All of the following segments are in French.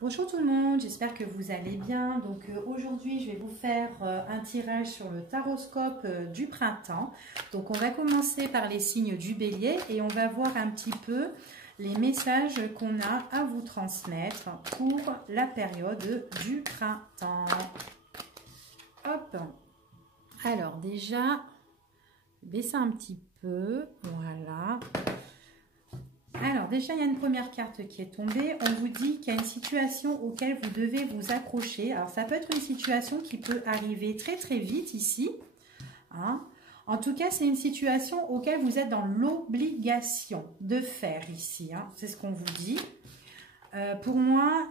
Bonjour tout le monde, j'espère que vous allez bien. Donc aujourd'hui, je vais vous faire un tirage sur le taroscope du printemps. Donc on va commencer par les signes du bélier et on va voir un petit peu les messages qu'on a à vous transmettre pour la période du printemps. Hop. Alors déjà, baissez un petit peu, voilà. Alors déjà, il y a une première carte qui est tombée. On vous dit qu'il y a une situation auquel vous devez vous accrocher. Alors ça peut être une situation qui peut arriver très très vite ici. Hein. En tout cas, c'est une situation auquel vous êtes dans l'obligation de faire ici. Hein. C'est ce qu'on vous dit. Pour moi,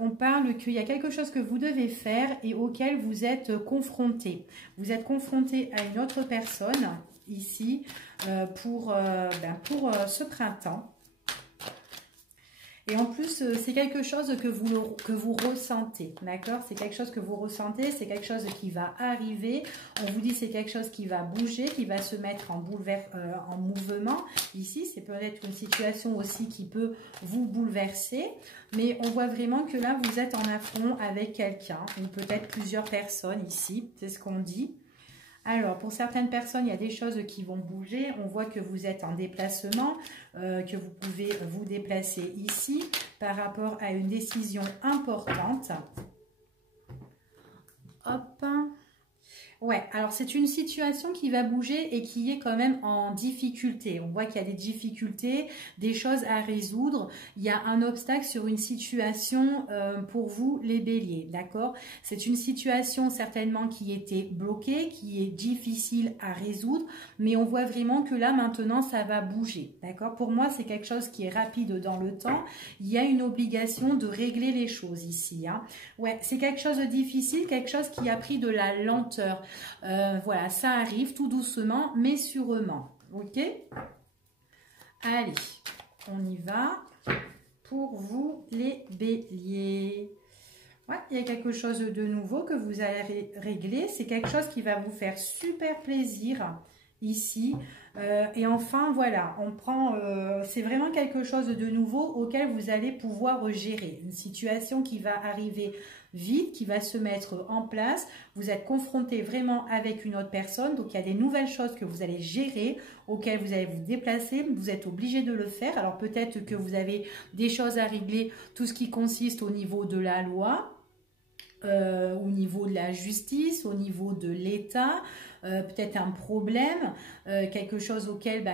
on parle qu'il y a quelque chose que vous devez faire et auquel vous êtes confronté. Vous êtes confronté à une autre personne ici pour ce printemps. Et en plus, c'est quelque chose que vous ressentez, d'accord? C'est quelque chose que vous ressentez, c'est quelque chose qui va arriver. On vous dit c'est quelque chose qui va bouger, qui va se mettre en mouvement. Ici, c'est peut-être une situation aussi qui peut vous bouleverser. Mais on voit vraiment que là, vous êtes en affront avec quelqu'un, ou peut-être plusieurs personnes ici, c'est ce qu'on dit. Alors, pour certaines personnes, il y a des choses qui vont bouger. On voit que vous êtes en déplacement, que vous pouvez vous déplacer ici par rapport à une décision importante. Hop. Ouais, alors c'est une situation qui va bouger et qui est quand même en difficulté. On voit qu'il y a des difficultés, des choses à résoudre. Il y a un obstacle sur une situation pour vous, les béliers, d'accord? C'est une situation certainement qui était bloquée, qui est difficile à résoudre, mais on voit vraiment que là, maintenant, ça va bouger, d'accord? Pour moi, c'est quelque chose qui est rapide dans le temps. Il y a une obligation de régler les choses ici. Hein. Ouais, c'est quelque chose de difficile, quelque chose qui a pris de la lenteur. Voilà, ça arrive tout doucement, mais sûrement. Ok? Allez, on y va pour vous les béliers. Ouais, il y a quelque chose de nouveau que vous allez régler. C'est quelque chose qui va vous faire super plaisir ici. Et enfin, voilà, on prend, c'est vraiment quelque chose de nouveau auquel vous allez pouvoir gérer. Une situation qui va arriver vite, qui va se mettre en place. Vous êtes confronté vraiment avec une autre personne. Donc, il y a des nouvelles choses que vous allez gérer, auxquelles vous allez vous déplacer. Vous êtes obligé de le faire. Alors, peut-être que vous avez des choses à régler, tout ce qui consiste au niveau de la loi. Au niveau de la justice, au niveau de l'État, peut-être un problème, quelque chose auquel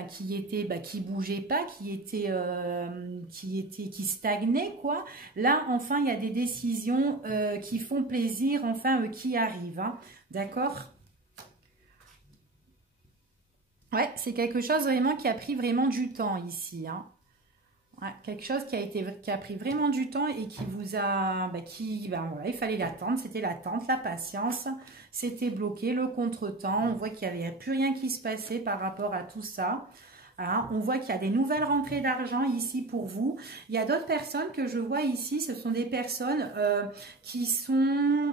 qui bougeait pas, qui stagnait quoi. Là enfin il y a des décisions qui font plaisir, enfin qui arrivent, hein. D'accord? Ouais, c'est quelque chose vraiment qui a pris vraiment du temps ici, hein. Ouais, quelque chose qui a pris vraiment du temps et qui vous a, voilà, il fallait l'attendre, c'était l'attente, la patience, c'était bloqué, le contretemps, on voit qu'il n'y avait plus rien qui se passait par rapport à tout ça. Hein, on voit qu'il y a des nouvelles rentrées d'argent ici pour vous. Il y a d'autres personnes que je vois ici, ce sont des personnes qui sont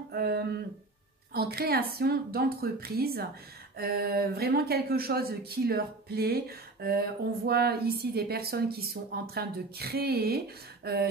en création d'entreprise. Vraiment quelque chose qui leur plaît. On voit ici des personnes qui sont en train de créer,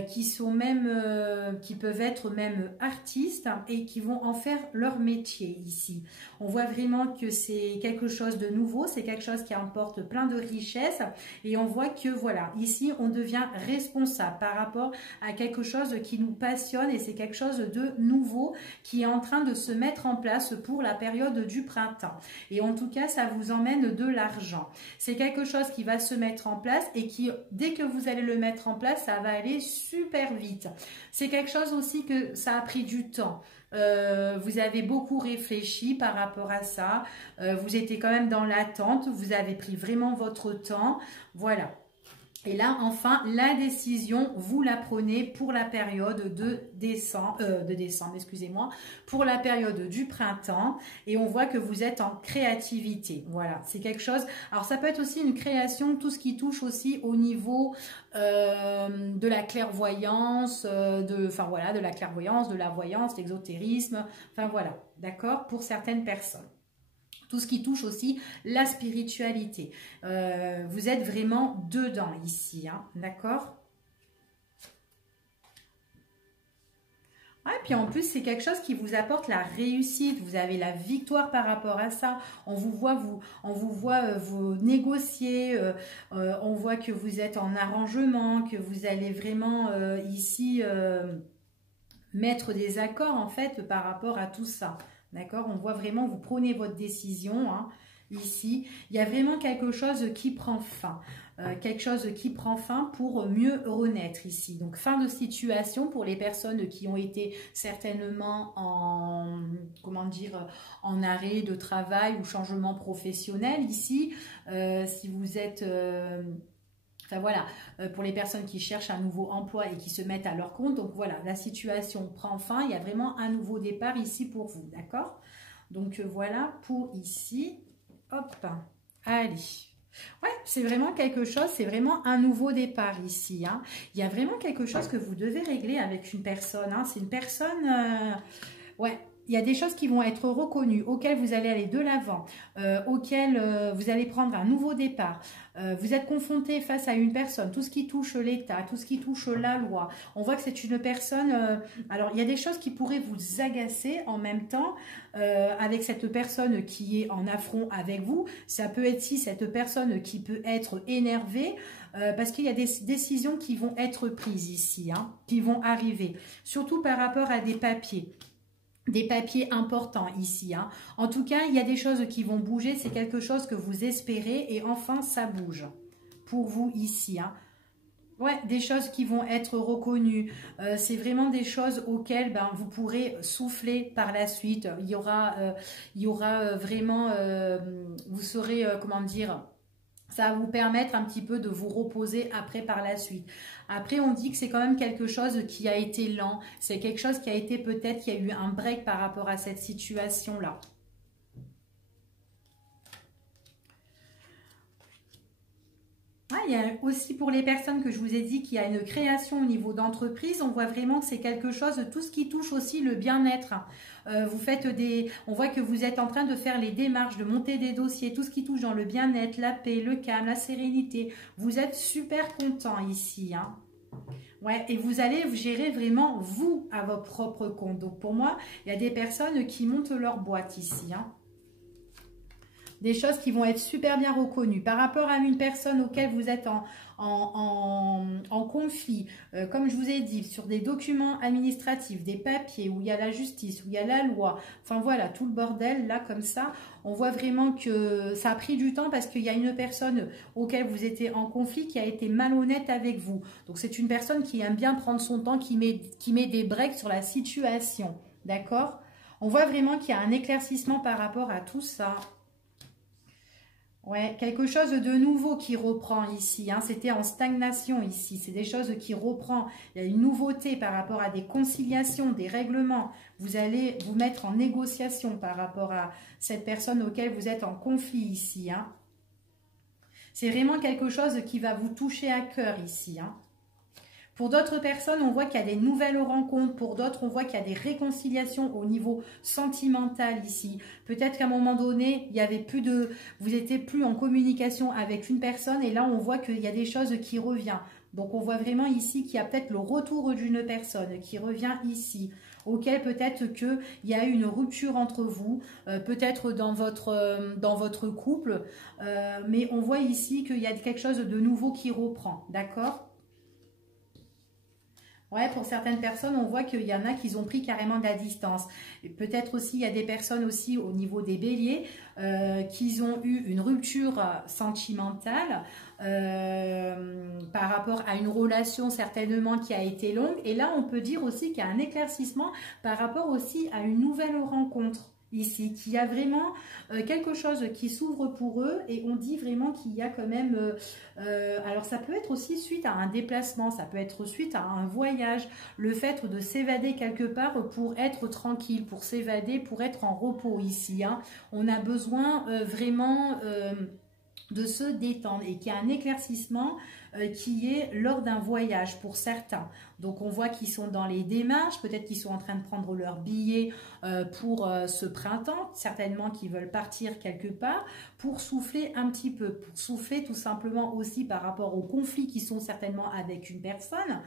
qui sont même, qui peuvent être même artistes et qui vont en faire leur métier ici. On voit vraiment que c'est quelque chose de nouveau, c'est quelque chose qui emporte plein de richesses et on voit que voilà, ici on devient responsable par rapport à quelque chose qui nous passionne et c'est quelque chose de nouveau qui est en train de se mettre en place pour la période du printemps. Et en tout cas, ça vous emmène de l'argent. C'est quelque chose qui va se mettre en place et qui, dès que vous allez le mettre en place, ça va aller super vite. C'est quelque chose aussi que ça a pris du temps. Vous avez beaucoup réfléchi par rapport à ça. Vous étiez quand même dans l'attente. Vous avez pris vraiment votre temps. Voilà. Et là, enfin, la décision, vous la prenez pour la période de décembre, excusez-moi, pour la période du printemps. Et on voit que vous êtes en créativité. Voilà, c'est quelque chose. Alors, ça peut être aussi une création, tout ce qui touche aussi au niveau de la clairvoyance, de la clairvoyance, de la voyance, l'exotérisme. Enfin, voilà, d'accord, pour certaines personnes. Tout ce qui touche aussi la spiritualité. Vous êtes vraiment dedans ici, hein, d'accord? puis en plus, c'est quelque chose qui vous apporte la réussite. Vous avez la victoire par rapport à ça. On vous voit vous négocier. On voit que vous êtes en arrangement, que vous allez vraiment ici mettre des accords en fait par rapport à tout ça. D'accord? On voit vraiment, vous prenez votre décision, hein, ici. Il y a vraiment quelque chose qui prend fin. Quelque chose qui prend fin pour mieux renaître ici. Donc, fin de situation pour les personnes qui ont été certainement en, comment dire, en arrêt de travail ou changement professionnel ici. Si vous êtes... Enfin voilà, pour les personnes qui cherchent un nouveau emploi et qui se mettent à leur compte. Donc voilà, la situation prend fin. Il y a vraiment un nouveau départ ici pour vous, d'accord? Donc voilà pour ici. Hop, allez. Ouais, c'est vraiment quelque chose, c'est vraiment un nouveau départ ici. Hein. Il y a vraiment quelque chose que vous devez régler avec une personne. Hein. C'est une personne... ouais. Il y a des choses qui vont être reconnues, auxquelles vous allez aller de l'avant, auxquelles vous allez prendre un nouveau départ. Vous êtes confronté face à une personne, tout ce qui touche l'État, tout ce qui touche la loi. On voit que c'est une personne... alors, il y a des choses qui pourraient vous agacer en même temps avec cette personne qui est en affront avec vous. Ça peut être si cette personne qui peut être énervée parce qu'il y a des décisions qui vont être prises ici, hein, qui vont arriver, surtout par rapport à des papiers. Des papiers importants ici. Hein. En tout cas, il y a des choses qui vont bouger. C'est quelque chose que vous espérez et enfin, ça bouge pour vous ici. Hein. Ouais, des choses qui vont être reconnues. C'est vraiment des choses auxquelles vous pourrez souffler par la suite. Il y aura vraiment... vous saurez, comment dire... Ça va vous permettre un petit peu de vous reposer après par la suite. Après, on dit que c'est quand même quelque chose qui a été lent. C'est quelque chose qui a été peut-être, qu'il y a eu un break par rapport à cette situation-là. Ah, il y a aussi pour les personnes que je vous ai dit qu'il y a une création au niveau d'entreprise, on voit vraiment que c'est quelque chose, tout ce qui touche aussi le bien-être. Vous faites on voit que vous êtes en train de faire les démarches, de monter des dossiers, tout ce qui touche dans le bien-être, la paix, le calme, la sérénité. Vous êtes super content ici, hein. Ouais, et vous allez gérer vraiment vous à votre propre compte. Donc pour moi, il y a des personnes qui montent leur boîte ici, hein. Des choses qui vont être super bien reconnues par rapport à une personne auquel vous êtes en conflit, comme je vous ai dit, sur des documents administratifs, des papiers, où il y a la justice, où il y a la loi, enfin voilà, tout le bordel, là, comme ça, on voit vraiment que ça a pris du temps parce qu'il y a une personne auquel vous étiez en conflit qui a été malhonnête avec vous. Donc c'est une personne qui aime bien prendre son temps, qui met des breaks sur la situation, d'accord? On voit vraiment qu'il y a un éclaircissement par rapport à tout ça. Ouais, quelque chose de nouveau qui reprend ici. Hein. C'était en stagnation ici. C'est des choses qui reprend. Il y a une nouveauté par rapport à des conciliations, des règlements. Vous allez vous mettre en négociation par rapport à cette personne auquel vous êtes en conflit ici. Hein. C'est vraiment quelque chose qui va vous toucher à cœur ici. Hein. Pour d'autres personnes, on voit qu'il y a des nouvelles rencontres. Pour d'autres, on voit qu'il y a des réconciliations au niveau sentimental ici. Peut-être qu'à un moment donné, il y avait plus de, vous n'étiez plus en communication avec une personne et là, on voit qu'il y a des choses qui reviennent. Donc, on voit vraiment ici qu'il y a peut-être le retour d'une personne qui revient ici, auquel peut-être qu'il y a eu une rupture entre vous, peut-être dans votre couple, mais on voit ici qu'il y a quelque chose de nouveau qui reprend, d'accord ? Ouais, pour certaines personnes, on voit qu'il y en a qui ont pris carrément de la distance. Peut-être aussi, il y a des personnes aussi au niveau des béliers qui ont eu une rupture sentimentale par rapport à une relation certainement qui a été longue. Et là, on peut dire aussi qu'il y a un éclaircissement par rapport aussi à une nouvelle rencontre. Ici, qu'il y a vraiment quelque chose qui s'ouvre pour eux et on dit vraiment qu'il y a quand même, alors ça peut être aussi suite à un déplacement, ça peut être suite à un voyage, le fait de s'évader quelque part pour être tranquille, pour s'évader, pour être en repos ici, hein. On a besoin vraiment de se détendre et qu'il y a un éclaircissement qui est lors d'un voyage pour certains. Donc on voit qu'ils sont dans les démarches, peut-être qu'ils sont en train de prendre leur billet pour ce printemps, certainement qu'ils veulent partir quelque part pour souffler un petit peu, pour souffler tout simplement aussi par rapport aux conflits qui sont certainement avec une personne.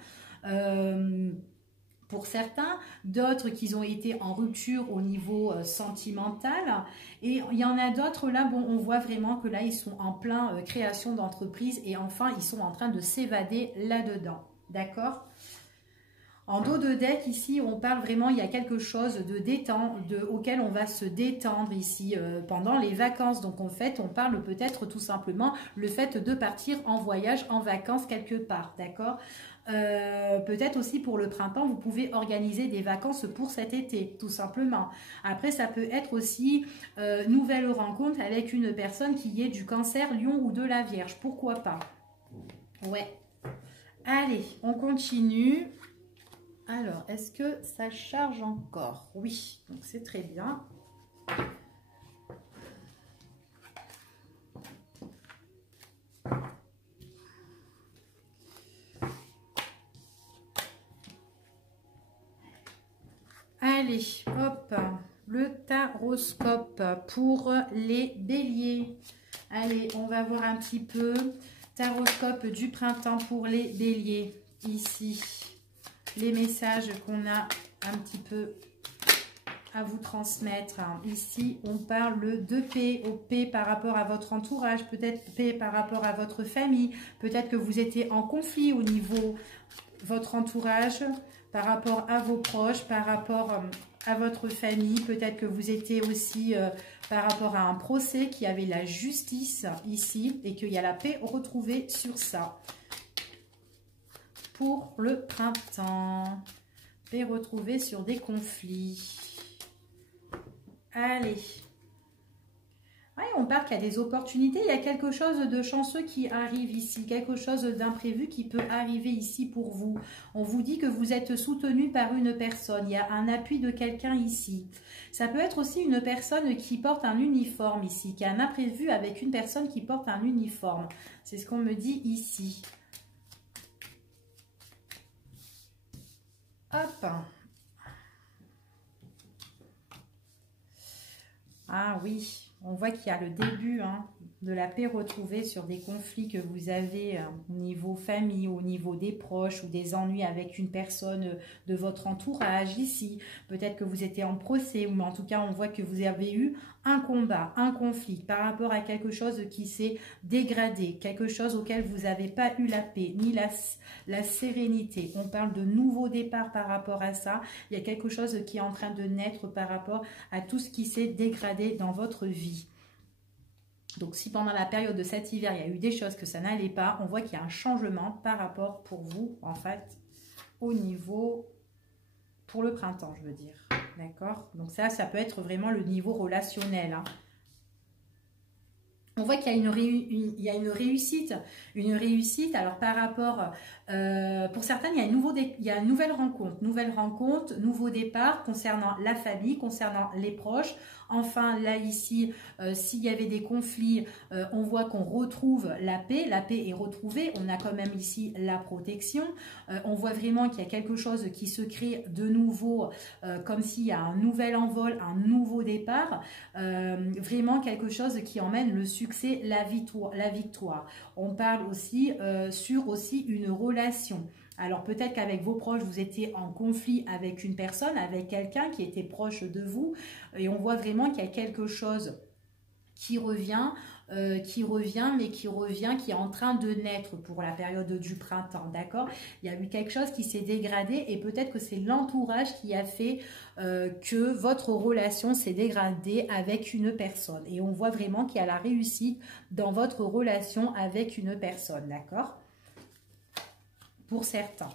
pour certains, d'autres qui ont été en rupture au niveau sentimental, et il y en a d'autres là, bon, on voit vraiment que là ils sont en plein création d'entreprise et enfin ils sont en train de s'évader là-dedans, d'accord? En dos de deck, ici, on parle vraiment, il y a quelque chose de détente, auquel on va se détendre ici pendant les vacances. Donc, en fait, on parle peut-être tout simplement le fait de partir en voyage, en vacances quelque part, d'accord? Peut-être aussi pour le printemps, vous pouvez organiser des vacances pour cet été, tout simplement. Après, ça peut être aussi nouvelle rencontre avec une personne qui est du Cancer, Lion ou de la Vierge. Pourquoi pas? Ouais. Allez, on continue. Alors, est-ce que ça charge encore? Oui, donc c'est très bien. Allez, hop, le taroscope pour les béliers. Allez, on va voir un petit peu. Taroscope du printemps pour les béliers, ici. Les messages qu'on a un petit peu à vous transmettre. Ici, on parle de paix, paix par rapport à votre entourage, peut-être paix par rapport à votre famille, peut-être que vous étiez en conflit au niveau de votre entourage, par rapport à vos proches, par rapport à votre famille, peut-être que vous étiez aussi par rapport à un procès qui avait la justice ici et qu'il y a la paix retrouvée sur ça. Pour le printemps, paix retrouvée sur des conflits. Allez. Ouais, on parle qu'il y a des opportunités, il y a quelque chose de chanceux qui arrive ici, quelque chose d'imprévu qui peut arriver ici pour vous. On vous dit que vous êtes soutenu par une personne, il y a un appui de quelqu'un ici. Ça peut être aussi une personne qui porte un uniforme ici, qui a un imprévu avec une personne qui porte un uniforme. C'est ce qu'on me dit ici. Hop. Ah oui, on voit qu'il y a le début de la paix retrouvée sur des conflits que vous avez au niveau famille, au niveau des proches ou des ennuis avec une personne de votre entourage ici. Peut-être que vous étiez en procès, mais en tout cas, on voit que vous avez eu un combat, un conflit par rapport à quelque chose qui s'est dégradé, quelque chose auquel vous n'avez pas eu la paix, ni la sérénité. On parle de nouveaux départs par rapport à ça. Il y a quelque chose qui est en train de naître par rapport à tout ce qui s'est dégradé dans votre vie. Donc, si pendant la période de cet hiver, il y a eu des choses que ça n'allait pas, on voit qu'il y a un changement par rapport pour vous, en fait, au niveau, pour le printemps, je veux dire. D'accord? Donc ça peut être vraiment le niveau relationnel. On voit qu'il y a une réussite. Une réussite, alors par rapport, pour certains, il y a une nouvelle rencontre, nouveau départ concernant la famille, concernant les proches. Enfin, là, ici, s'il y avait des conflits, on voit qu'on retrouve la paix est retrouvée. On a quand même ici la protection. On voit vraiment qu'il y a quelque chose qui se crée de nouveau, comme s'il y a un nouvel envol, un nouveau départ. Vraiment quelque chose qui emmène le succès, la victoire. On parle aussi sur aussi une relation. Alors peut-être qu'avec vos proches, vous étiez en conflit avec une personne, avec quelqu'un qui était proche de vous. Et on voit vraiment qu'il y a quelque chose qui revient, qui est en train de naître pour la période du printemps, d'accord? Il y a eu quelque chose qui s'est dégradé et peut-être que c'est l'entourage qui a fait que votre relation s'est dégradée avec une personne. Et on voit vraiment qu'il y a la réussite dans votre relation avec une personne, d'accord? Pour certains.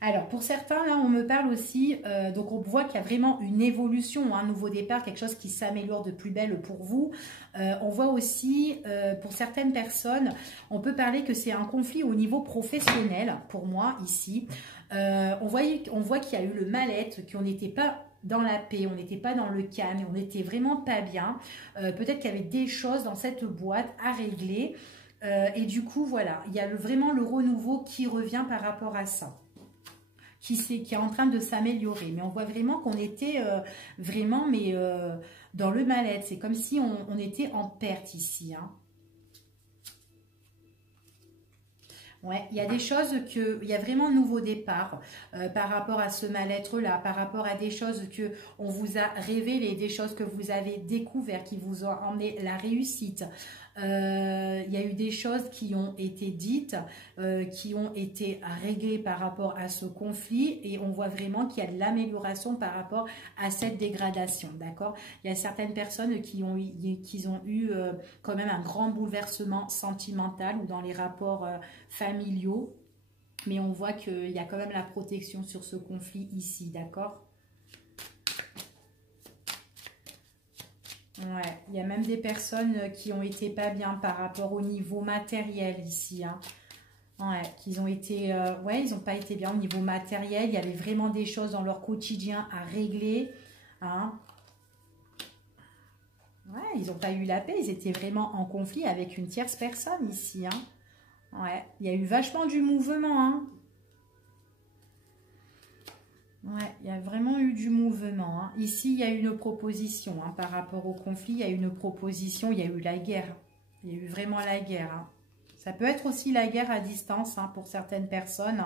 Alors, pour certains, là, on me parle aussi, donc on voit qu'il y a vraiment une évolution, un nouveau départ, quelque chose qui s'améliore de plus belle pour vous. On voit aussi, pour certaines personnes, on peut parler que c'est un conflit au niveau professionnel, pour moi, ici. On voit qu'il y a eu le mal-être, qu'on n'était pas dans la paix, on n'était pas dans le calme, on n'était vraiment pas bien. Peut-être qu'il y avait des choses dans cette boîte à régler. Et du coup, voilà, il y a vraiment le renouveau qui revient par rapport à ça. qui est en train de s'améliorer. Mais on voit vraiment qu'on était vraiment dans le mal-être. C'est comme si on était en perte ici, hein. Ouais, il y a des choses il y a vraiment un nouveau départ par rapport à ce mal-être-là, par rapport à des choses que on vous a révélées, des choses que vous avez découvertes, qui vous ont emmené la réussite. Il y a eu des choses qui ont été dites, qui ont été réglées par rapport à ce conflit et on voit vraiment qu'il y a de l'amélioration par rapport à cette dégradation, d'accord? Il y a certaines personnes qui ont eu quand même un grand bouleversement sentimental ou dans les rapports familiaux, mais on voit qu'il y a quand même la protection sur ce conflit ici, d'accord? Ouais, il y a même des personnes qui ont été pas bien par rapport au niveau matériel ici, hein. Ouais, qu'ils ont été, ouais, ils n'ont pas été bien au niveau matériel. Il y avait vraiment des choses dans leur quotidien à régler, hein. Ouais, ils n'ont pas eu la paix. Ils étaient vraiment en conflit avec une tierce personne ici, hein. Ouais, il y a eu vachement du mouvement, hein. Ouais, il y a vraiment eu du mouvement, hein. Ici, il y a eu une proposition, hein, par rapport au conflit. Il y a eu une proposition, il y a eu la guerre. Il y a eu vraiment la guerre, hein. Ça peut être aussi la guerre à distance, hein, pour certaines personnes,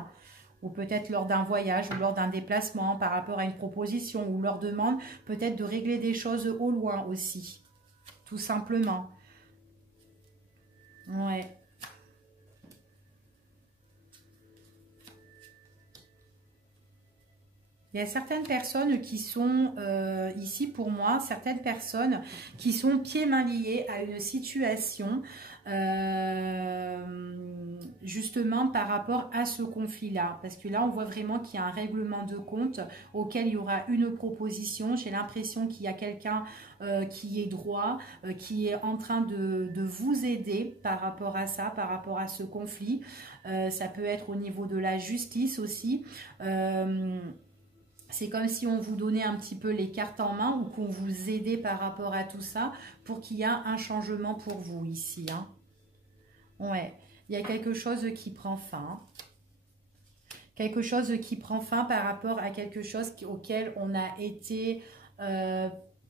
ou peut-être lors d'un voyage ou lors d'un déplacement par rapport à une proposition, ou leur demande peut-être de régler des choses au loin aussi, tout simplement. Ouais. Il y a certaines personnes qui sont, ici pour moi, certaines personnes qui sont pieds-mains liés à une situation, justement par rapport à ce conflit-là. Parce que là, on voit vraiment qu'il y a un règlement de compte auquel il y aura une proposition. J'ai l'impression qu'il y a quelqu'un qui est droit, qui est en train de vous aider par rapport à ça, par rapport à ce conflit. Ça peut être au niveau de la justice aussi. C'est comme si on vous donnait un petit peu les cartes en main ou qu'on vous aidait par rapport à tout ça pour qu'il y ait un changement pour vous ici, hein. Ouais, il y a quelque chose qui prend fin. Quelque chose qui prend fin par rapport à quelque chose auquel on a été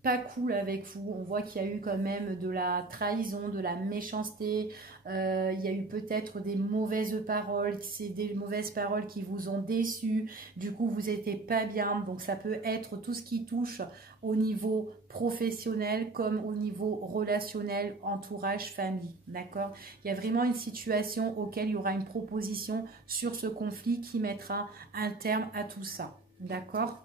pas cool avec vous. On voit qu'il y a eu quand même de la trahison, de la méchanceté. Il y a eu peut-être des mauvaises paroles. C'est des mauvaises paroles qui vous ont déçu. Du coup, vous n'étiez pas bien. Donc, ça peut être tout ce qui touche au niveau professionnel comme au niveau relationnel, entourage, famille. D'accord? Il y a vraiment une situation auquel il y aura une proposition sur ce conflit qui mettra un terme à tout ça. D'accord?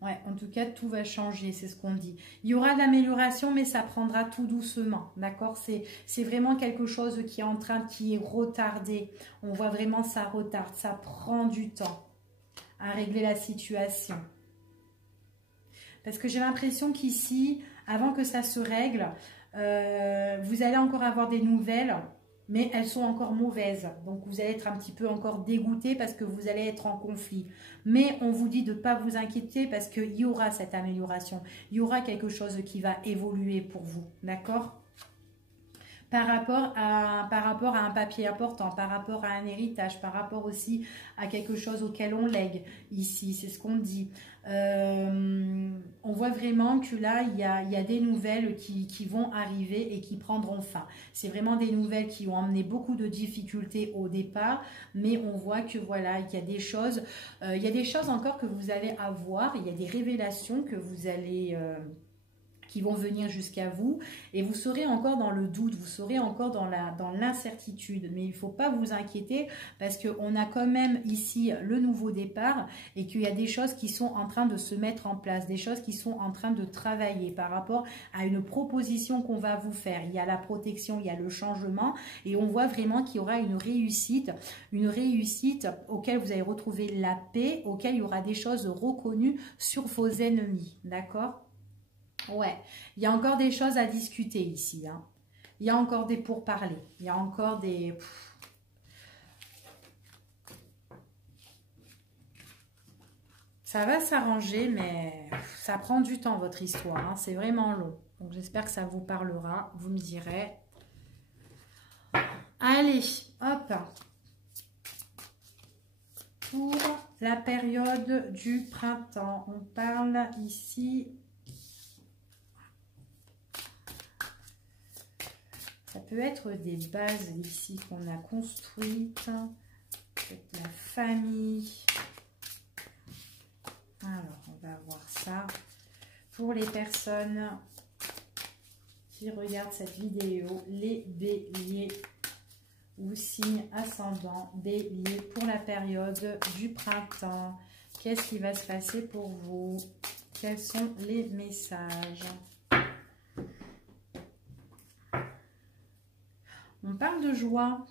Ouais, en tout cas, tout va changer, c'est ce qu'on dit. Il y aura de l'amélioration, mais ça prendra tout doucement, d'accord? C'est vraiment quelque chose qui est en train, qui est retardé. On voit vraiment ça retarde, ça prend du temps à régler la situation. Parce que j'ai l'impression qu'ici, avant que ça se règle, vous allez encore avoir des nouvelles, mais elles sont encore mauvaises. Donc, vous allez être un petit peu encore dégoûté parce que vous allez être en conflit. Mais on vous dit de ne pas vous inquiéter parce qu'il y aura cette amélioration. Il y aura quelque chose qui va évoluer pour vous. D'accord ? Par rapport à un papier important, par rapport à un héritage, par rapport aussi à quelque chose auquel on lègue ici, c'est ce qu'on dit. On voit vraiment que là, il y a des nouvelles qui vont arriver et qui prendront fin. C'est vraiment des nouvelles qui ont amené beaucoup de difficultés au départ, mais on voit que voilà, il y a des choses encore que vous allez avoir, il y a des révélations que vous allez... qui vont venir jusqu'à vous et vous serez encore dans le doute, vous serez encore dans l'incertitude, mais il ne faut pas vous inquiéter parce qu'on a quand même ici le nouveau départ et qu'il y a des choses qui sont en train de se mettre en place, des choses qui sont en train de travailler par rapport à une proposition qu'on va vous faire. Il y a la protection, il y a le changement et on voit vraiment qu'il y aura une réussite auquel vous allez retrouver la paix, auquel il y aura des choses reconnues sur vos ennemis, d'accord ? Ouais, il y a encore des choses à discuter ici, hein. Il y a encore des pourparlers. Il y a encore des... Ça va s'arranger, mais ça prend du temps, votre histoire, hein. C'est vraiment long. Donc, j'espère que ça vous parlera. Vous me direz. Allez, hop. pour la période du printemps. On parle ici... Ça peut être des bases ici qu'on a construites. Peut-être la famille. Alors, on va voir ça. Pour les personnes qui regardent cette vidéo, les béliers ou signes ascendants bélier pour la période du printemps. Qu'est-ce qui va se passer pour vous? Quels sont les messages? On parle de joie.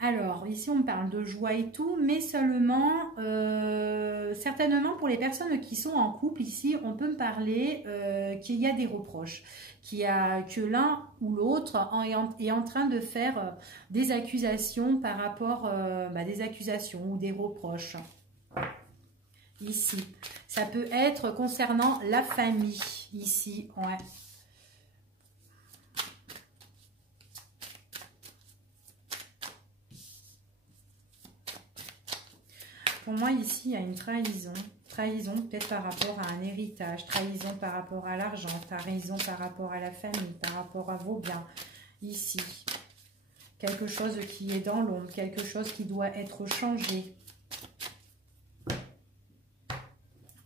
Alors, ici, on parle de joie et tout, mais seulement, certainement pour les personnes qui sont en couple, ici, on peut me parler qu'il y a des reproches, que l'un ou l'autre est en train de faire des accusations par rapport, des accusations ou des reproches. Ici, ça peut être concernant la famille, ici, ouais. Pour moi, ici, il y a une trahison. Trahison peut-être par rapport à un héritage, trahison par rapport à l'argent, trahison par rapport à la famille, par rapport à vos biens. Ici, quelque chose qui est dans l'ombre, quelque chose qui doit être changé.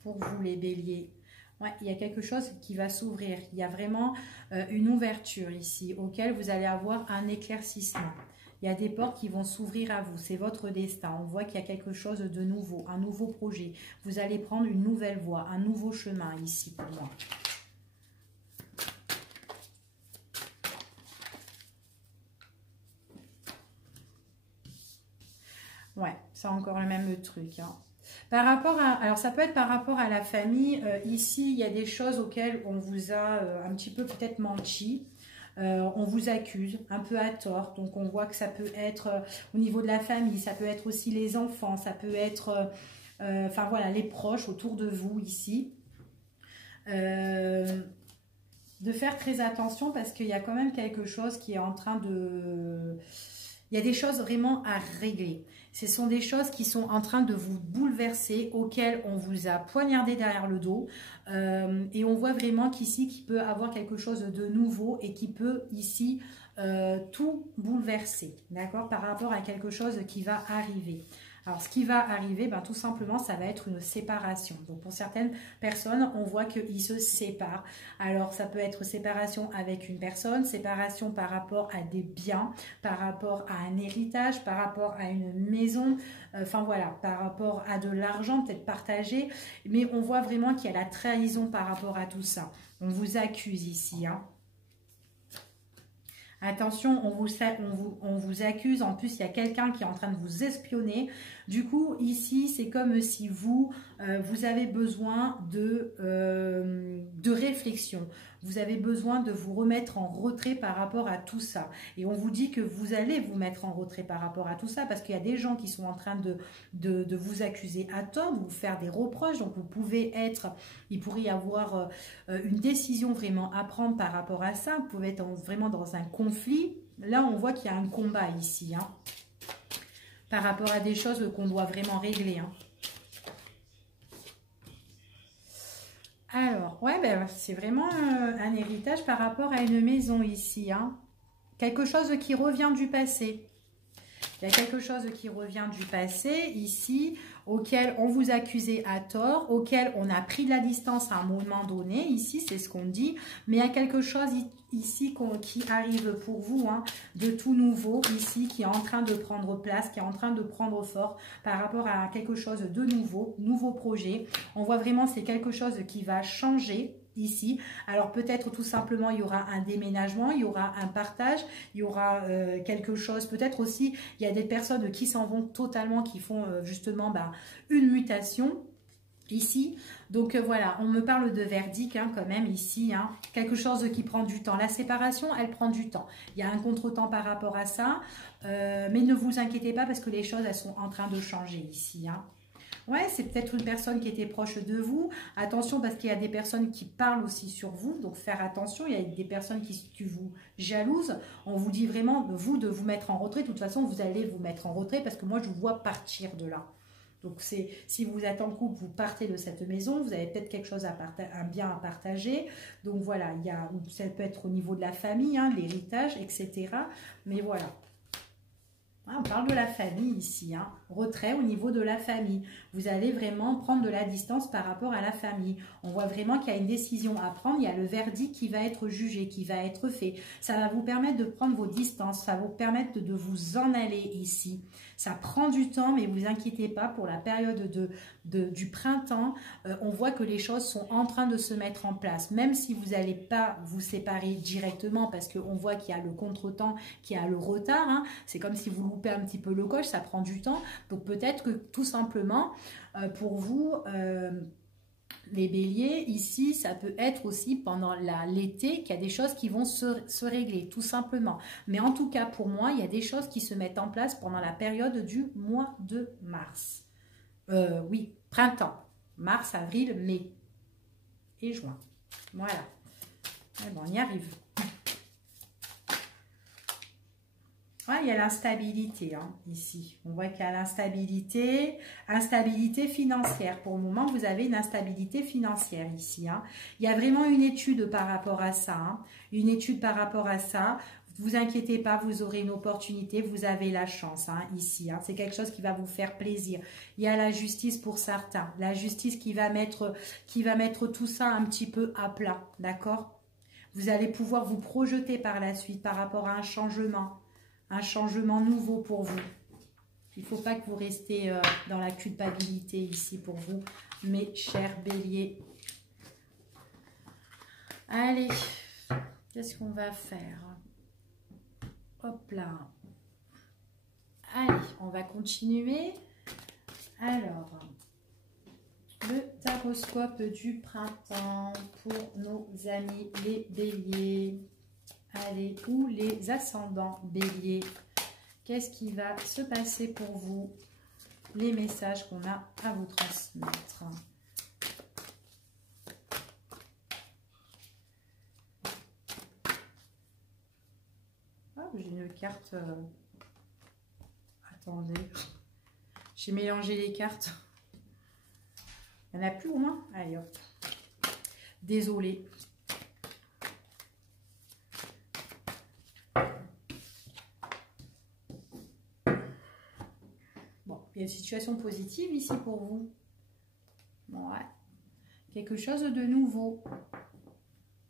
Pour vous, les béliers. Ouais, il y a quelque chose qui va s'ouvrir. Il y a vraiment une ouverture ici, auquel vous allez avoir un éclaircissement. Il y a des portes qui vont s'ouvrir à vous. C'est votre destin. On voit qu'il y a quelque chose de nouveau, un nouveau projet. Vous allez prendre une nouvelle voie, un nouveau chemin ici pour moi. Ouais, c'est encore le même truc. Hein. Par rapport à, alors ça peut être par rapport à la famille. Ici, il y a des choses auxquelles on vous a un petit peu peut-être menti. On vous accuse un peu à tort, donc on voit que ça peut être au niveau de la famille, ça peut être aussi les enfants, ça peut être, enfin voilà, les proches autour de vous ici. De faire très attention parce qu'il y a quand même quelque chose qui est en train de... Il y a des choses vraiment à régler. Ce sont des choses qui sont en train de vous bouleverser, auxquelles on vous a poignardé derrière le dos. Et on voit vraiment qu'ici, qu'il peut avoir quelque chose de nouveau et qui peut ici tout bouleverser, d'accord, par rapport à quelque chose qui va arriver. Alors, ce qui va arriver, ben, tout simplement, ça va être une séparation. Donc, pour certaines personnes, on voit qu'ils se séparent. Alors, ça peut être séparation avec une personne, séparation par rapport à des biens, par rapport à un héritage, par rapport à une maison, enfin voilà, par rapport à de l'argent peut-être partagé. Mais on voit vraiment qu'il y a la trahison par rapport à tout ça. On vous accuse ici, hein. Attention, on vous accuse. En plus, il y a quelqu'un qui est en train de vous espionner. Du coup, ici, c'est comme si vous avez besoin de réflexion. Vous avez besoin de vous remettre en retrait par rapport à tout ça. Et on vous dit que vous allez vous mettre en retrait par rapport à tout ça parce qu'il y a des gens qui sont en train de vous accuser à tort, de vous faire des reproches. Donc, vous pouvez être, il pourrait y avoir une décision vraiment à prendre par rapport à ça. Vous pouvez être vraiment dans un conflit. Là, on voit qu'il y a un combat ici, hein, par rapport à des choses qu'on doit vraiment régler, hein. Alors, ouais, ben, c'est vraiment un héritage par rapport à une maison ici, hein. Quelque chose qui revient du passé. Il y a quelque chose qui revient du passé ici, auquel on vous accusait à tort, auquel on a pris de la distance à un moment donné. Ici, c'est ce qu'on dit. Mais il y a quelque chose ici qui arrive pour vous, hein, de tout nouveau ici, qui est en train de prendre place, qui est en train de prendre fort par rapport à quelque chose de nouveau projet. On voit vraiment c'est quelque chose qui va changer ici. Alors peut-être tout simplement il y aura un déménagement, il y aura un partage, il y aura quelque chose, peut-être aussi il y a des personnes qui s'en vont totalement, qui font justement une mutation ici. Donc voilà, on me parle de verdict, hein, quand même ici, hein, quelque chose qui prend du temps. La séparation, elle prend du temps. Il y a un contretemps par rapport à ça, mais ne vous inquiétez pas parce que les choses, elles sont en train de changer ici, hein. Ouais, c'est peut-être une personne qui était proche de vous. Attention parce qu'il y a des personnes qui parlent aussi sur vous. Donc faire attention, il y a des personnes qui vous jalousent. On vous dit vraiment, vous, de vous mettre en retrait. De toute façon, vous allez vous mettre en retrait parce que moi, je vous vois partir de là. Donc c'est si vous êtes en couple, vous partez de cette maison, vous avez peut-être quelque chose un bien à partager. Donc voilà, ça peut être au niveau de la famille, hein, l'héritage, etc. Mais voilà. On parle de la famille ici, hein. Retrait au niveau de la famille. Vous allez vraiment prendre de la distance par rapport à la famille. On voit vraiment qu'il y a une décision à prendre, il y a le verdict qui va être jugé, qui va être fait. Ça va vous permettre de prendre vos distances, ça va vous permettre de vous en aller ici. Ça prend du temps, mais vous inquiétez pas, pour la période du printemps, on voit que les choses sont en train de se mettre en place. Même si vous n'allez pas vous séparer directement, parce qu'on voit qu'il y a le contretemps, qu'il y a le retard, hein. C'est comme si vous loupez un petit peu le coche, ça prend du temps. Donc peut-être que tout simplement, pour vous... les béliers, ici, ça peut être aussi pendant l'été qu'il y a des choses qui vont se régler, tout simplement. Mais en tout cas, pour moi, il y a des choses qui se mettent en place pendant la période du mois de mars. Oui, printemps. Mars, avril, mai et juin. Voilà. Eh ben, on y arrive. Ouais, il y a l'instabilité, hein, ici. On voit qu'il y a l'instabilité, instabilité financière. Pour le moment, vous avez une instabilité financière ici, hein. Il y a vraiment une étude par rapport à ça, hein. Une étude par rapport à ça. Ne vous inquiétez pas, vous aurez une opportunité, vous avez la chance, hein, ici, hein. C'est quelque chose qui va vous faire plaisir. Il y a la justice pour certains. La justice qui va mettre tout ça un petit peu à plat, d'accord? Vous allez pouvoir vous projeter par la suite par rapport à un changement nouveau pour vous. Il ne faut pas que vous restiez dans la culpabilité ici pour vous, mes chers béliers. Allez, qu'est-ce qu'on va faire? Hop là. Allez, on va continuer. Alors, le taroscope du printemps pour nos amis les béliers. Allez, ou les ascendants béliers, qu'est-ce qui va se passer pour vous? Les messages qu'on a à vous transmettre. Ah, j'ai une carte... Attendez. J'ai mélangé les cartes. Il n'y en a plus au moins? Allez, hop. Désolée. Il y a une situation positive ici pour vous. Ouais. Quelque chose de nouveau.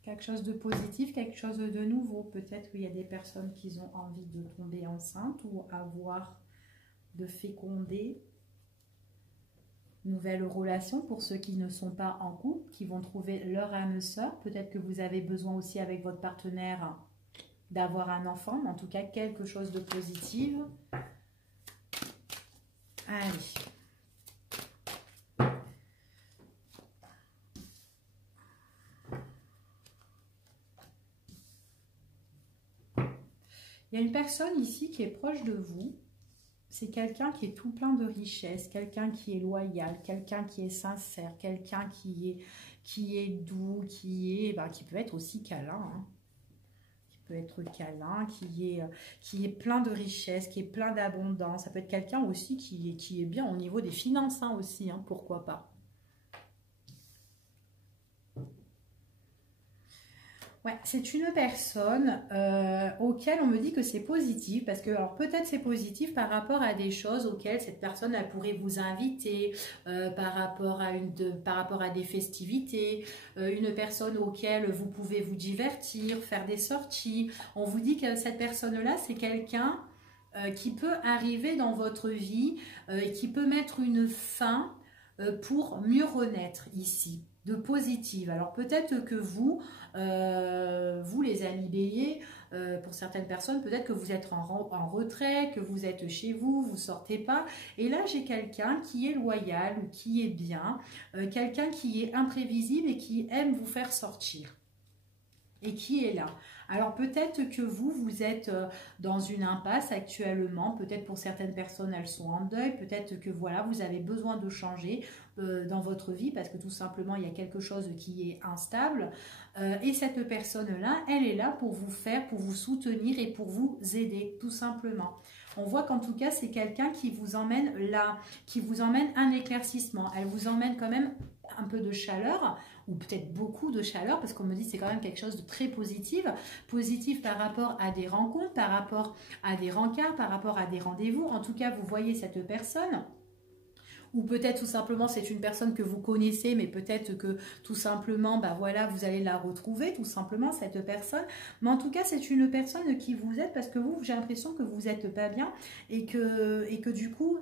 Quelque chose de positif, quelque chose de nouveau. Peut-être qu'il y a des personnes qui ont envie de tomber enceinte ou de féconder. Nouvelle relation pour ceux qui ne sont pas en couple, qui vont trouver leur âme sœur. Peut-être que vous avez besoin aussi avec votre partenaire d'avoir un enfant. Mais en tout cas, quelque chose de positif. Allez. Il y a une personne ici qui est proche de vous. C'est quelqu'un qui est tout plein de richesse, quelqu'un qui est loyal, quelqu'un qui est sincère, quelqu'un qui est doux, qui peut être aussi câlin, hein. Être câlin, qui est plein de richesse, qui est plein d'abondance. Ça peut être quelqu'un aussi qui est bien au niveau des finances, hein, aussi, hein, pourquoi pas. Ouais, c'est une personne auquel on me dit que c'est positif, parce que alors peut-être c'est positif par rapport à des choses auxquelles cette personne elle pourrait vous inviter, par rapport à des festivités, une personne auquel vous pouvez vous divertir, faire des sorties. On vous dit que cette personne-là, c'est quelqu'un qui peut arriver dans votre vie et qui peut mettre une fin pour mieux renaître ici, de positive. Alors peut-être que vous les amis béliers, pour certaines personnes, peut-être que vous êtes en retrait, que vous êtes chez vous, vous ne sortez pas. Et là, j'ai quelqu'un qui est loyal ou qui est bien, quelqu'un qui est imprévisible et qui aime vous faire sortir. et qui est là. Alors peut-être que vous êtes dans une impasse actuellement, peut-être pour certaines personnes elles sont en deuil, peut-être que voilà, vous avez besoin de changer dans votre vie parce que tout simplement il y a quelque chose qui est instable et cette personne-là, elle est là pour vous faire, pour vous soutenir et pour vous aider tout simplement. On voit qu'en tout cas c'est quelqu'un qui vous emmène là, qui vous emmène un éclaircissement, elle vous emmène quand même un peu de chaleur, ou peut-être beaucoup de chaleur, parce qu'on me dit que c'est quand même quelque chose de très positif, positif par rapport à des rencontres, par rapport à des rencarts, par rapport à des rendez-vous. En tout cas, vous voyez cette personne, ou peut-être tout simplement c'est une personne que vous connaissez, mais peut-être que tout simplement, bah voilà, vous allez la retrouver, tout simplement, cette personne. Mais en tout cas, c'est une personne qui vous aide parce que vous, j'ai l'impression que vous n'êtes pas bien et que du coup,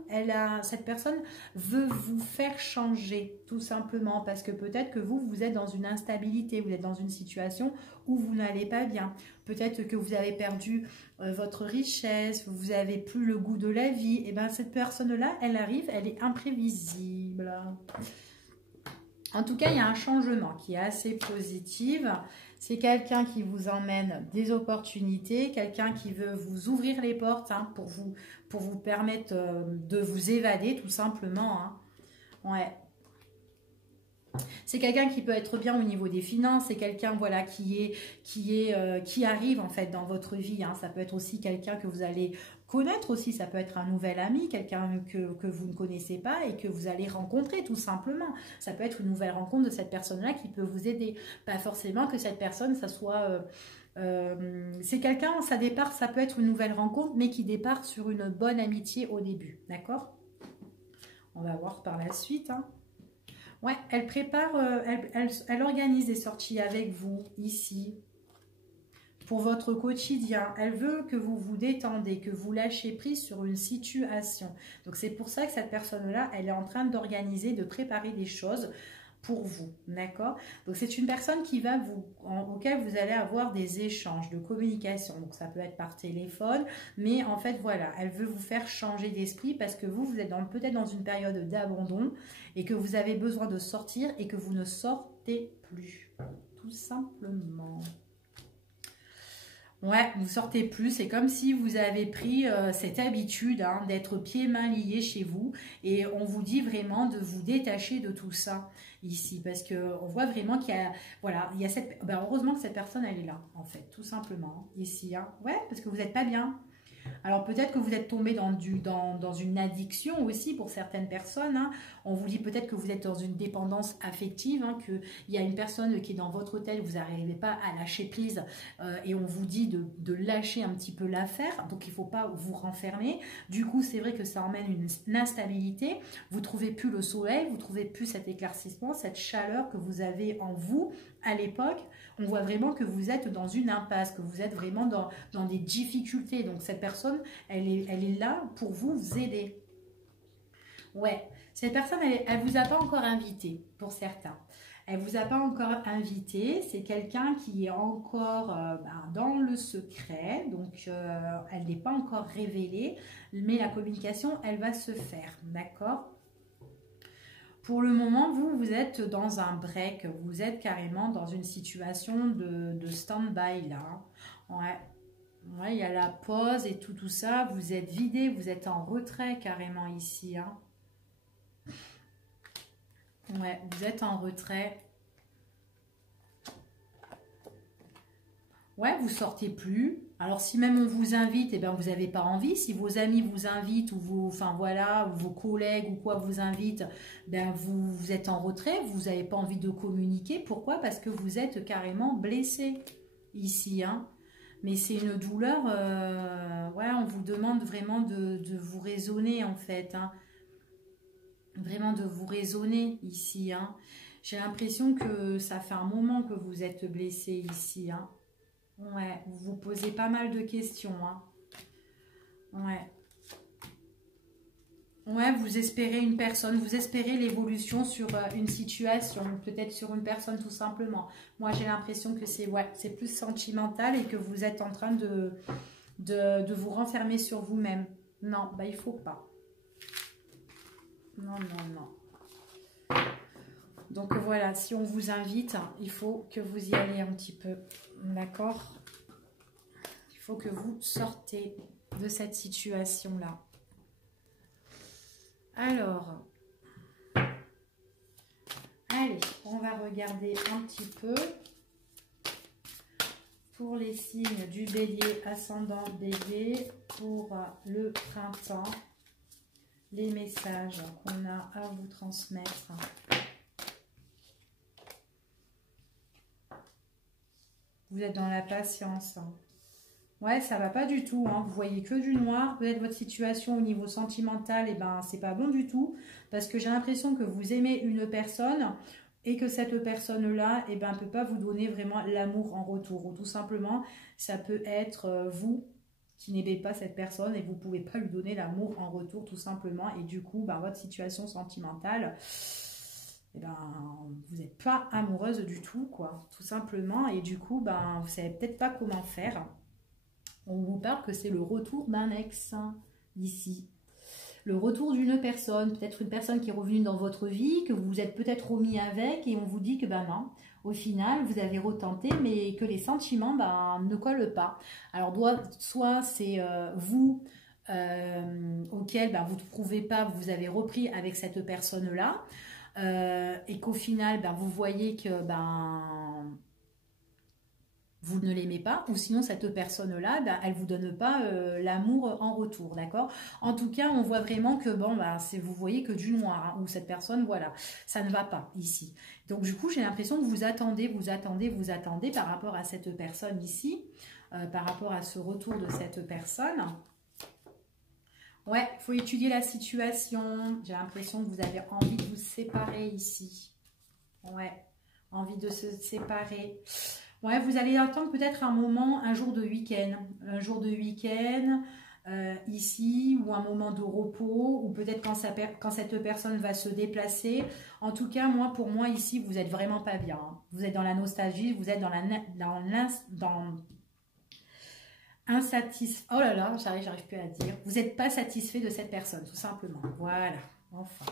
cette personne veut vous faire changer, tout simplement, parce que peut-être que vous êtes dans une instabilité, vous êtes dans une situation où vous n'allez pas bien. Peut-être que vous avez perdu votre richesse, vous n'avez plus le goût de la vie. Et bien cette personne-là, elle arrive, elle est imprévisible. En tout cas, il y a un changement qui est assez positif. C'est quelqu'un qui vous emmène des opportunités, quelqu'un qui veut vous ouvrir les portes hein, pour vous permettre de vous évader tout simplement. Hein. Ouais. C'est quelqu'un qui peut être bien au niveau des finances, c'est quelqu'un voilà, qui arrive en fait dans votre vie. Hein. Ça peut être aussi quelqu'un que vous allez connaître aussi, ça peut être un nouvel ami, quelqu'un que vous ne connaissez pas et que vous allez rencontrer tout simplement. Ça peut être une nouvelle rencontre de cette personne-là qui peut vous aider. Pas forcément que cette personne, ça soit... c'est quelqu'un, ça départ, ça peut être une nouvelle rencontre, mais qui départ sur une bonne amitié au début. D'accord? On va voir par la suite. Hein. Ouais, elle prépare, elle organise des sorties avec vous, ici, pour votre quotidien. Elle veut que vous vous détendez, que vous lâchez prise sur une situation. Donc, c'est pour ça que cette personne-là, elle est en train d'organiser, de préparer des choses pour vous, d'accord? Donc, c'est une personne qui va auquel vous allez avoir des échanges de communication. Donc, ça peut être par téléphone, mais en fait, voilà, elle veut vous faire changer d'esprit parce que vous êtes peut-être dans une période d'abandon et que vous avez besoin de sortir et que vous ne sortez plus, tout simplement. Ouais, vous sortez plus, c'est comme si vous avez pris cette habitude hein, d'être pieds-mains liés chez vous et on vous dit vraiment de vous détacher de tout ça ici parce qu'on voit vraiment qu'il y a, voilà, il y a heureusement que cette personne elle est là en fait, tout simplement, ici, hein. Ouais, parce que vous n'êtes pas bien. Alors peut-être que vous êtes tombé dans une addiction aussi pour certaines personnes. Hein. On vous dit peut-être que vous êtes dans une dépendance affective, hein, qu'il y a une personne qui est dans votre hôtel, vous n'arrivez pas à lâcher prise et on vous dit de lâcher un petit peu l'affaire. Donc il ne faut pas vous renfermer. Du coup, c'est vrai que ça emmène une instabilité. Vous ne trouvez plus le soleil, vous ne trouvez plus cet éclaircissement, cette chaleur que vous avez en vous à l'époque. On voit vraiment que vous êtes dans une impasse, que vous êtes vraiment dans des difficultés. Donc cette personne, elle est là pour vous aider. Ouais, cette personne, elle vous a pas encore invité, pour certains. Elle vous a pas encore invité. C'est quelqu'un qui est encore dans le secret. Donc, elle n'est pas encore révélée. Mais la communication, elle va se faire. D'accord ? Pour le moment, vous êtes dans un break, vous êtes carrément dans une situation de stand-by là. Ouais. Ouais, il y a la pause et tout ça, vous êtes vidé, vous êtes en retrait carrément ici. Hein. Ouais, vous êtes en retrait. Ouais, vous sortez plus. Alors si même on vous invite, eh bien vous n'avez pas envie. Si vos amis vous invitent ou vos collègues ou quoi vous invitent, ben vous êtes en retrait, vous n'avez pas envie de communiquer. Pourquoi? Parce que vous êtes carrément blessé ici. Hein. Mais c'est une douleur, ouais, on vous demande vraiment de vous raisonner en fait. Hein. Vraiment de vous raisonner ici. Hein. J'ai l'impression que ça fait un moment que vous êtes blessé ici. Hein. Ouais, vous vous posez pas mal de questions. Hein. Ouais. Ouais, vous espérez une personne, vous espérez l'évolution sur une situation, peut-être sur une personne tout simplement. Moi, j'ai l'impression que c'est plus sentimental et que vous êtes en train de vous renfermer sur vous-même. Non, bah il faut pas. Non, non, non. Donc voilà, si on vous invite, il faut que vous y allez un petit peu. D'accord? Il faut que vous sortez de cette situation-là. Alors, allez, on va regarder un petit peu pour les signes du bélier, ascendant bélier, pour le printemps, les messages qu'on a à vous transmettre. Vous êtes dans la patience. Ouais, ça va pas du tout, hein. Vous voyez que du noir. Peut-être votre situation au niveau sentimental, et ben, c'est pas bon du tout. Parce que j'ai l'impression que vous aimez une personne et que cette personne-là, et ben, peut pas vous donner vraiment l'amour en retour. Ou tout simplement, ça peut être vous qui n'aimez pas cette personne et vous pouvez pas lui donner l'amour en retour, tout simplement. Et du coup, ben, votre situation sentimentale, et ben, vous n'êtes pas amoureuse du tout, quoi. Tout simplement. Et du coup, ben, vous savez peut-être pas comment faire. On vous parle que c'est le retour d'un ex, hein, ici. Le retour d'une personne, peut-être une personne qui est revenue dans votre vie, que vous vous êtes peut-être remis avec, et on vous dit que ben non, au final, vous avez retenté, mais que les sentiments ben, ne collent pas. Alors, soit c'est vous auquel ben, vous ne trouvez pas, vous avez repris avec cette personne-là, et qu'au final, ben, vous voyez que vous ne l'aimez pas, ou sinon cette personne-là, ben, elle ne vous donne pas l'amour en retour, d'accord? En tout cas, on voit vraiment que, bon, ben, vous voyez que du noir, hein, ou cette personne, voilà, ça ne va pas ici. Donc du coup, j'ai l'impression que vous attendez par rapport à cette personne ici, par rapport à ce retour de cette personne. Ouais, il faut étudier la situation. J'ai l'impression que vous avez envie de vous séparer ici. Ouais, envie de se séparer. Ouais, vous allez attendre peut-être un moment, un jour de week-end. Un jour de week-end ici, ou un moment de repos, ou peut-être quand cette personne va se déplacer. En tout cas, pour moi ici, vous n'êtes vraiment pas bien, hein. Vous êtes dans la nostalgie, vous êtes dans insatisfait. Oh là là, j'arrive plus à dire. Vous n'êtes pas satisfait de cette personne, tout simplement. Voilà, enfin.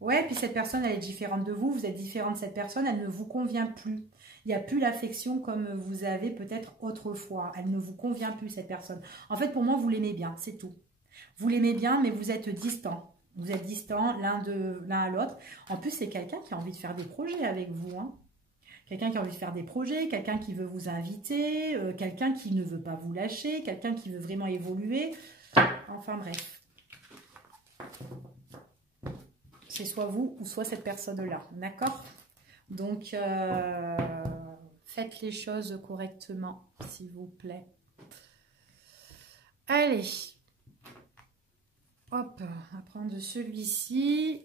Ouais, puis cette personne, elle est différente de vous. Vous êtes différent de cette personne, elle ne vous convient plus. Il n'y a plus l'affection comme vous avez peut-être autrefois. Elle ne vous convient plus, cette personne. En fait, pour moi, vous l'aimez bien, c'est tout. Vous l'aimez bien, mais vous êtes distant. Vous êtes distant l'un à l'autre. En plus, c'est quelqu'un qui a envie de faire des projets avec vous, hein. Quelqu'un qui a envie de faire des projets, quelqu'un qui veut vous inviter, quelqu'un qui ne veut pas vous lâcher, quelqu'un qui veut vraiment évoluer. Enfin bref. C'est soit vous ou soit cette personne-là. D'accord? Donc, faites les choses correctement, s'il vous plaît. Allez. Hop, on va prendre celui-ci.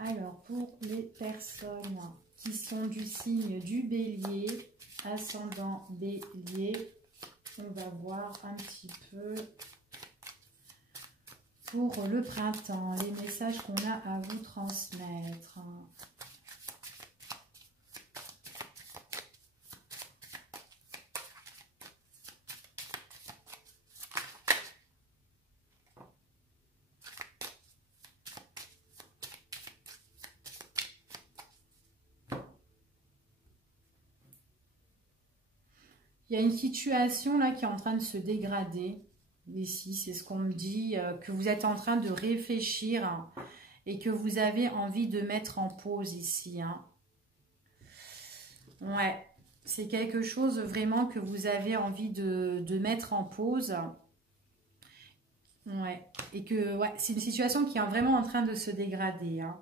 Alors, pour les personnes qui sont du signe du bélier, ascendant bélier, on va voir un petit peu pour le printemps, les messages qu'on a à vous transmettre. Il y a une situation là qui est en train de se dégrader. Ici, c'est ce qu'on me dit, que vous êtes en train de réfléchir, hein, et que vous avez envie de mettre en pause ici, hein. Ouais, c'est quelque chose vraiment que vous avez envie de mettre en pause. Ouais, et que ouais, c'est une situation qui est vraiment en train de se dégrader, hein.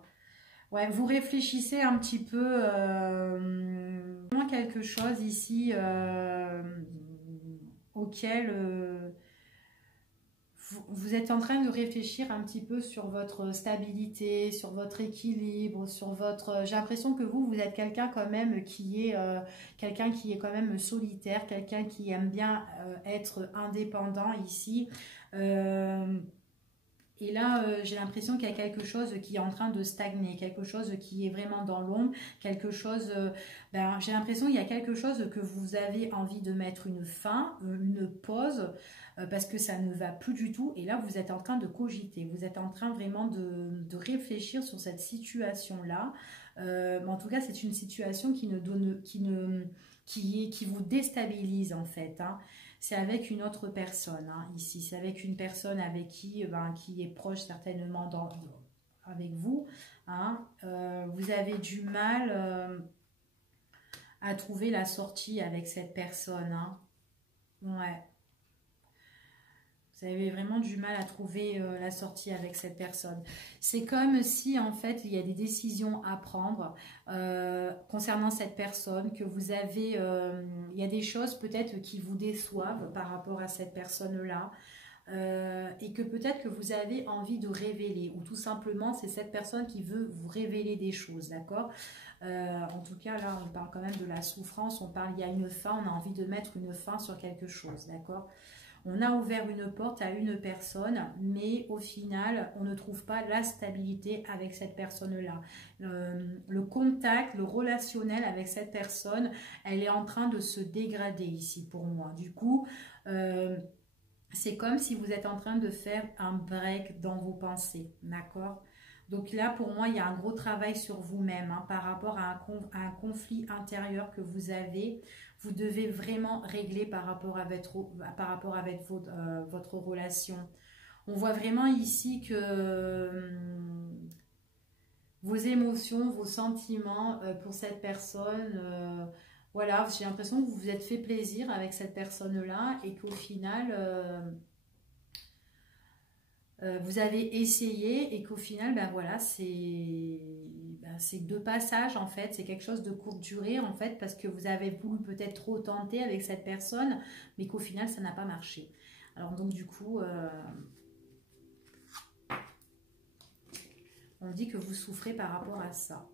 Ouais, vous réfléchissez un petit peu, vraiment quelque chose ici auquel vous êtes en train de réfléchir un petit peu sur votre stabilité, sur votre équilibre, sur votre... J'ai l'impression que vous êtes quelqu'un quand même qui est quelqu'un qui est quand même solitaire, quelqu'un qui aime bien être indépendant ici. Et là, j'ai l'impression qu'il y a quelque chose qui est en train de stagner, quelque chose qui est vraiment dans l'ombre, quelque chose... j'ai l'impression qu'il y a quelque chose que vous avez envie de mettre une fin, une pause, parce que ça ne va plus du tout. Et là, vous êtes en train de cogiter, vous êtes en train vraiment de réfléchir sur cette situation-là. En tout cas, c'est une situation qui ne donne, qui vous déstabilise en fait, hein. C'est avec une autre personne, hein, ici. C'est avec une personne avec qui est proche certainement avec vous, hein. Vous avez du mal à trouver la sortie avec cette personne, hein. Ouais. Vous avez vraiment du mal à trouver la sortie avec cette personne. C'est comme si, en fait, il y a des décisions à prendre concernant cette personne, que vous avez... il y a des choses peut-être qui vous déçoivent par rapport à cette personne-là. Et que peut-être que vous avez envie de révéler, ou tout simplement, c'est cette personne qui veut vous révéler des choses, d'accord? En tout cas, là, on parle quand même de la souffrance, on parle, il y a une fin, on a envie de mettre une fin sur quelque chose, d'accord? On a ouvert une porte à une personne, mais au final, on ne trouve pas la stabilité avec cette personne-là. Le contact, le relationnel avec cette personne, elle est en train de se dégrader ici pour moi. Du coup, c'est comme si vous êtes en train de faire un break dans vos pensées, d'accord? Donc là, pour moi, il y a un gros travail sur vous-même, hein, par rapport à un conflit intérieur que vous avez. Vous devez vraiment régler par rapport avec votre relation. On voit vraiment ici que vos émotions, vos sentiments pour cette personne, voilà, j'ai l'impression que vous vous êtes fait plaisir avec cette personne-là et qu'au final... vous avez essayé et qu'au final, ben voilà, c'est de passage en fait, c'est quelque chose de courte durée en fait, parce que vous avez voulu peut-être trop tenter avec cette personne, mais qu'au final, ça n'a pas marché. Alors donc du coup, on dit que vous souffrez par rapport à ça.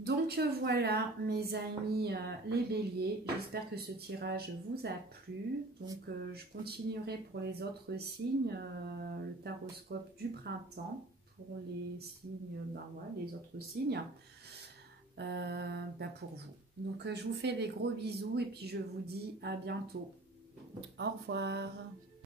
Donc voilà mes amis les béliers, j'espère que ce tirage vous a plu. Donc je continuerai pour les autres signes, le taroscope du printemps, pour les signes, ouais, les autres signes, pour vous. Donc je vous fais des gros bisous et puis je vous dis à bientôt. Au revoir.